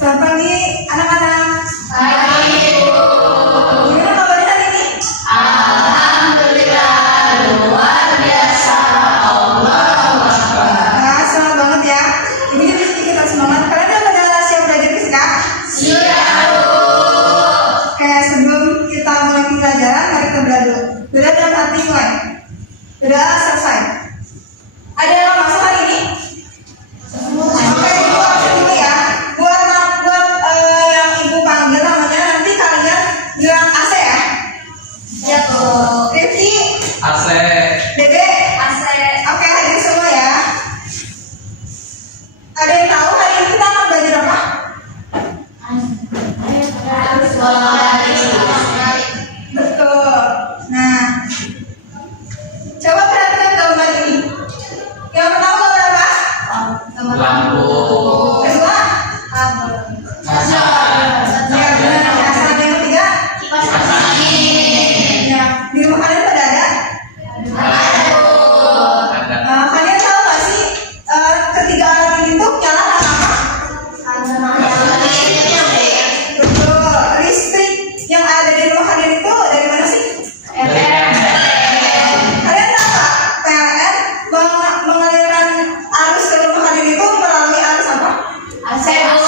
Selamat pagi anak-anak. Pagi, Bu. Gimana kabarnya hari ini? Alhamdulillah, luar biasa. Allahu Akbar. Nah, semangat banget ya. Ini kita semangat. Kalian udah pada siap belajar fisika? Siap, Bu. Oke, sebelum kita mulai pembelajaran, mari kita berdoa dulu. Berdoa dalam hati mulai. Berdoa selesai. Ada yang mau masuk hari ini? Oke, ibu absen dulu ya. Buat yang ibu panggil namanya nanti kalian bilang AC ya. Siap, Bu. Rifki, AC. Dede, AC. oke hadir semua ya. Ada yang tahu hari ini kita akan belajar apa? Harus balik. Betul. Nah, coba perhatikan gambar ini. Yang pertama gambar apa? Lampu. Kedua? Kaca. Ya benar. Asal yang ketiga? Kipas angin. Ya. Di rumah kalian pada ada? Ada. Kalian tahu nggak sih ketiga alat ini tuh nyala karena apa? Betul. Listrik yang ada di rumah kalian itu dari mana sih? Kalian tahu nggak? PLN mengalirkan arus ke rumah kalian itu melalui arus apa? AC, Bu.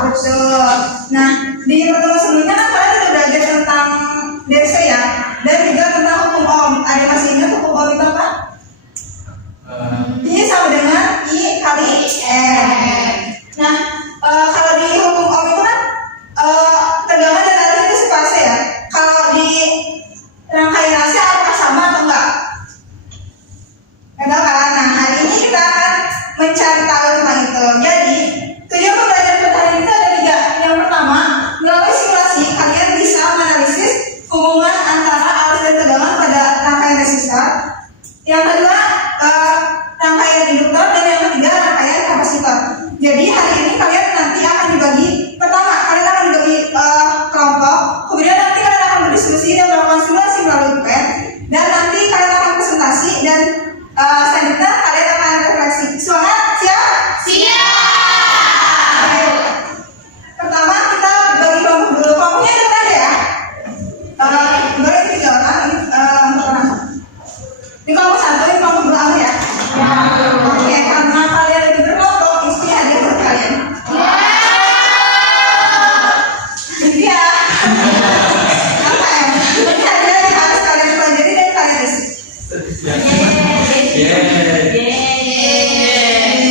Betul. Nah, di pertemuan sebelumnya kan kalian sudah belajar tentang DC ya, dan juga tentang hukum Ohm. Ada masih ingat hukum Ohm itu apa? I sama dengan I kali R. Nah, kalau di hukum Ohm itu kan tegangan dan arus itu sepase ya. Kalau di rangkaian AC apakah sama atau enggak? Enggak kan? Nah, hari ini kita akan mencari tahu tentang itu. Jadi, tujuan pembelajaran pada hari ini ada tiga. Yang pertama, melalui simulasi kalian bisa menganalisis hubungan antara arus dan tegangan pada rangkaian resistor. Yang kedua, rangkaian induktor, dan yang ketiga rangkaian kapasitor. Jadi hari ini kalian nanti akan dibagi. Pertama, kalian akan dibagi kelompok. Kemudian nanti kalian akan berdiskusi dan melakukan simulasi melalui pad. Dan nanti kalian akan presentasi dan selanjutnya kalian akan refleksi. Semangat, siap? Oke. Pertama kita bagi kelompok dulu. Kelompoknya ada ya? Boleh tiga orang, empat orang. Di kelompok satu, di kelompok dua ya? Oke, karena kalian lebih berkelompok, isi hadiah buat kalian. Jadi ya, apa ya? Ini hadiah yang harus kalian pelajari dan kalian isi.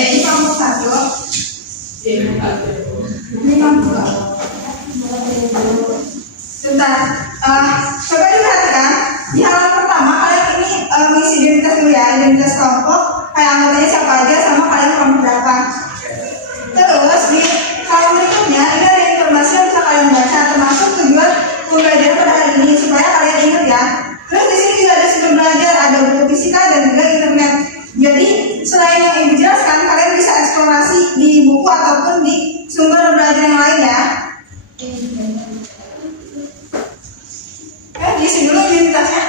Di kelompok satu, ini kelompok dua. Sebentar, coba diperhatikan di halaman pertama kalian ini mengisi identitas dulu ya, identitas kelompok, kayak anggotanya siapa aja sama kalian kelompok berapa. Terus di halaman berikutnya ini ada informasi yang bisa kalian baca termasuk tujuan pembelajaran pada hari ini supaya kalian ingat ya. Terus di sini juga ada sumber belajar, ada buku fisika dan juga internet. Jadi selain yang ibu jelaskan, kalian bisa eksplorasi di buku ataupun di sumber belajar yang lain ya. Diisi dulu identitasnya.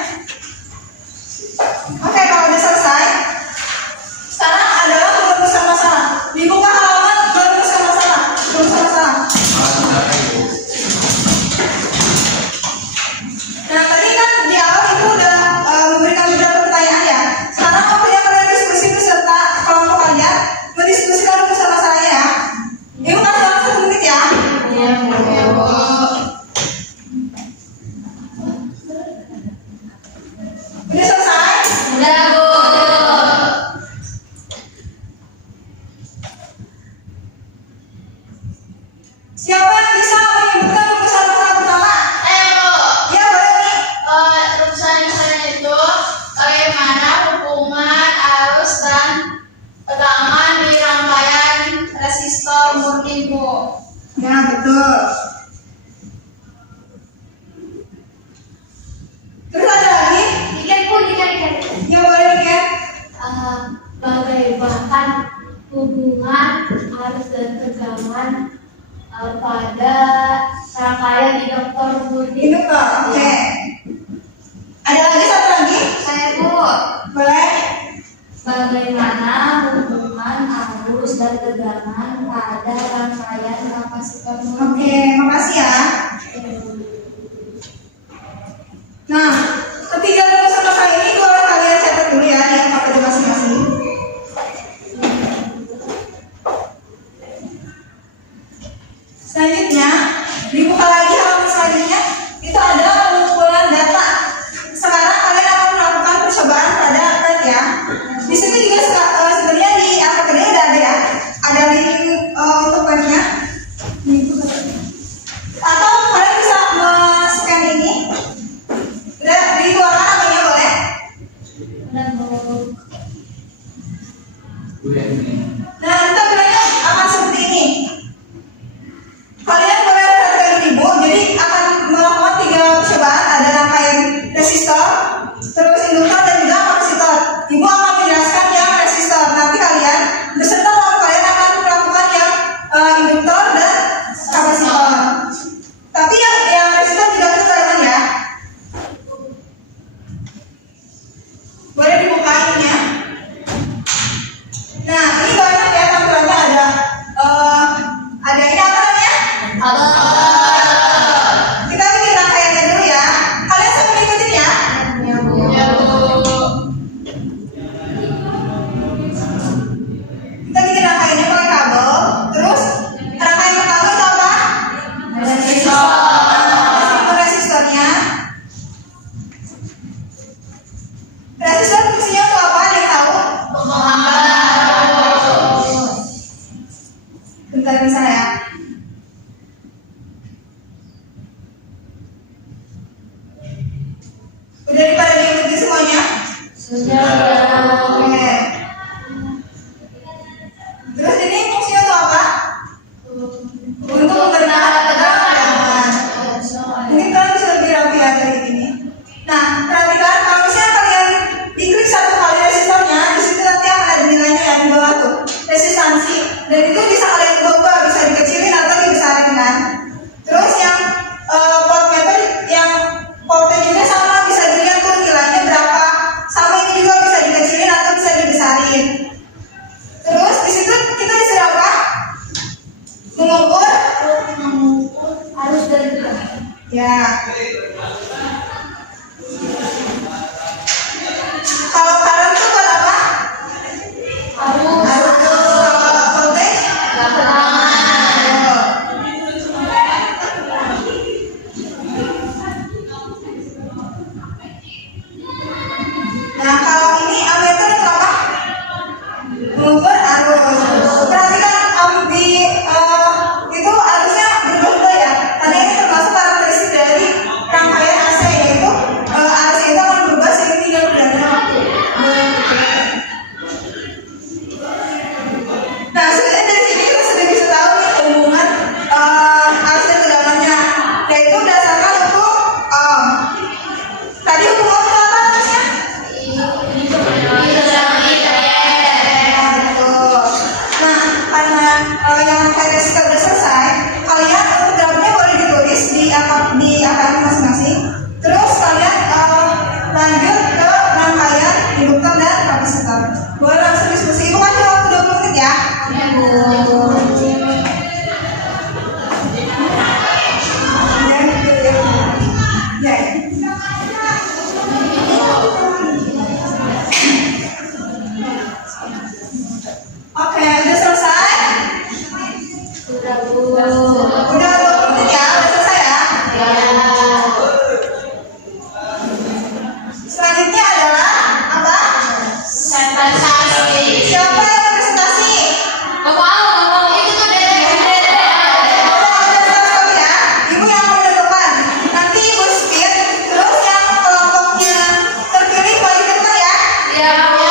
Oke, kalau udah selesai, sekarang adalah merumuskan masalah. Dibuka halaman merumuskan masalah. Merumuskan masalah. Nah, tadi kan di awal ibu udah memberikan beberapa pertanyaan ya. Sekarang waktunya kalian diskusi beserta kelompok kalian mendiskusikan rumusan masalahnya ya. Ibu kasih waktu 1 menit ya. Udah selesai? Udah, Bu. Siapa yang bisa menyebutkan rumusan masalah pertama? Bu. Ya, boleh nih. Rumusan saya itu bagaimana hubungan arus dan tegangan di rangkaian resistor murni, Bu. Ya, betul. Terus ada lagi? Dikit, Bu, dikit. Ya, boleh nih kan? Bagaimana hubungan arus dan tegangan pada rangkaian induktor murni. Induktor, oke. Ada lagi satu lagi? Saya, Bu. Boleh? Bagaimana hubungan arus arus dan tegangan pada rangkaian kapasitor murni. Oke, makasih ya. Nah, ketiga rumusan masalah ini boleh kalian catat dulu ya di angka masing-masing. Selanjutnya, dibuka lagi halaman selanjutnya, itu adalah pengumpulan data. Sekarang kalian akan melakukan percobaan pada pet ya. Di sini juga sebenarnya di APKD udah ada ya, ada link untuk petnya. Atau kalian bisa scan ini. Udah dikeluarkan namanya boleh. Nah, kita bilangnya akan seperti ini. Kalian boleh perhatikan ibu, jadi akan melakukan 3 percobaan, ada rangkaian resistor, terus induktor dan juga kapasitor. Ibu akan menjelaskan yang resistor, nanti kalian beserta teman kalian akan melakukan yang induktor dan kapasitor. Tapi yang resistor juga kita teman ya. Boleh dibuka ininya. Nah, ini banyak ya tampilannya, ada ini apa namanya? Kita bikin rangkaiannya dulu ya. Kalian sambil ikutin ya. Ya, Bu. Kita bikin rangkaiannya pakai kabel. Terus rangkaian pertama itu apa? Resistor. Itu resistornya. Resistor fungsinya untuk apa? Ada yang tahu? Bentar bisa ya. Udah pada diikuti semuanya? Oke. Terus ini fungsinya untuk apa? Untuk memberikan tegangan. Mungkin kalian bisa lebih rapi ya dari ini. Nah, perhatikan kalau misalnya kalian diklik 1 kali resistornya, di situ nanti akan ada nilainya ya di bawah tuh, resistansi. Dan itu bisa kalian ubah, bisa dikecilin atau dibesarin kan. Terus yang voltmeter, yang voltage juga sama, bisa dilihat tuh nilainya berapa. Sama ini juga bisa dikecilin atau bisa dibesarin. Terus di situ kita disuruh apa? Mengukur Arus dan tegangan. ya. Kalau current itu buat apa? Arus Voltage? Nah, kalau ini ammeter itu apa? Mengukur arus. Perhatikan di itu arusnya berubah ya. Karena ini termasuk karakteristik dari rangkaian AC, yaitu arus itu akan berubah seiring dengan berjalannya waktu. Nah, sebenarnya dari sini kita sudah bisa tahu nih hubungan arus dan tegangannya, yaitu berdasarkan hukum Ohm. Tadi hukum Ohm itu apa arusnya? Nah, karena yang rangkaian resistor udah selesai, kalian untuk grafnya boleh ditulis di AKM masing-masing. Terus kalian lanjut ke rangkaian induktor dan kapasitor. Boleh langsung diskusi. Ibu kasih waktu 20 menit ya. Ya. Oke, udah selesai? sudah Bu. Udah 20 menit ya, udah selesai ya? Selanjutnya adalah apa? Siapa yang presentasi? Itu tuh dari Udah sekali ya. Ibu yang mau di depan. Nanti ibu speed, terus yang kelompoknya terpilih boleh depan ya. ya, Bu.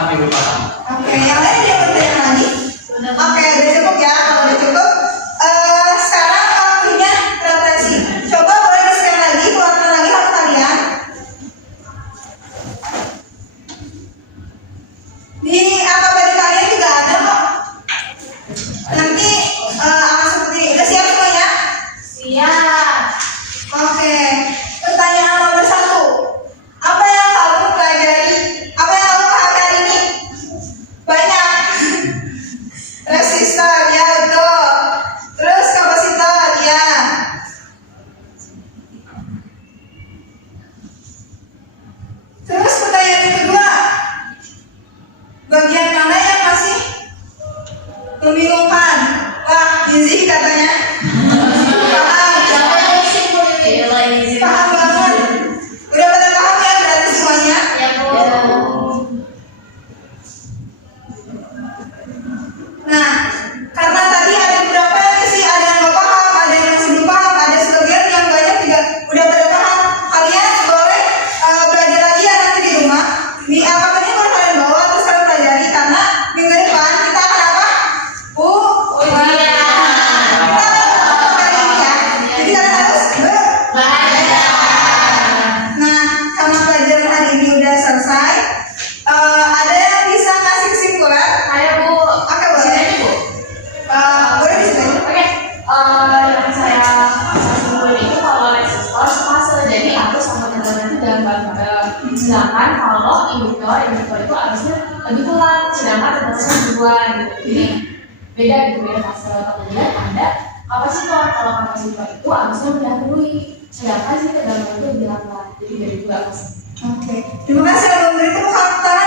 Minggu paham. Oke, yang lain ada yang bertanya lagi? Oke, udah cukup ya. Kalau udah cukup, sekarang waktunya refleksi. Coba boleh di-scan lagi, keluarkan lagi HP kalian. Di AKBD kalian juga ada kok. Nanti akan seperti udah siap semuanya? Siap. Oke. Pertanyaan nomor 1. Apa yang kamu pelajari? Apa yang kamu pahami hari ini? Banyak. Resistor, ya betul. Terus kapasitor, ya. Terus pertanyaan yang kedua. Bagian mana yang masih membingungkan? Wah, gizi katanya. Paham, paham banget. Udah pada paham ya berarti semuanya? Ya, Bu. Nah, karena tadi ada beberapa yang sih ada yang nggak paham, ada yang masih belum paham, ada sebagian yang banyak juga udah pada paham. Kalian boleh belajar lagi ya nanti di rumah. Di apa-apanya boleh kalian bawa terus kalian pelajari karena minggu depan kita akan apa? Ujian. Kita akan hari ini ya. Jadi kalian harus Belajar. Nah, karena pelajaran hari ini udah selesai, ada yang bisa ngasih kesimpulan? Ayo, Bu. Oke, boleh. Sini, Bu. Boleh di situ. Oke, yang saya simpulin itu kalau resistor fase, jadi aku sama teman-teman itu gambar bareng. Sedangkan kalau induktor itu harusnya lebih pelan, sedangkan teman-teman duluan gitu. Jadi beda gitu, beda fase. Kemudian ada kapasitor, kalau kapasitor itu harusnya mendahului, sedangkan si tegangan itu lebih lambat. Jadi beda juga fase. Oke, terima kasih sudah memberi tepuk tangan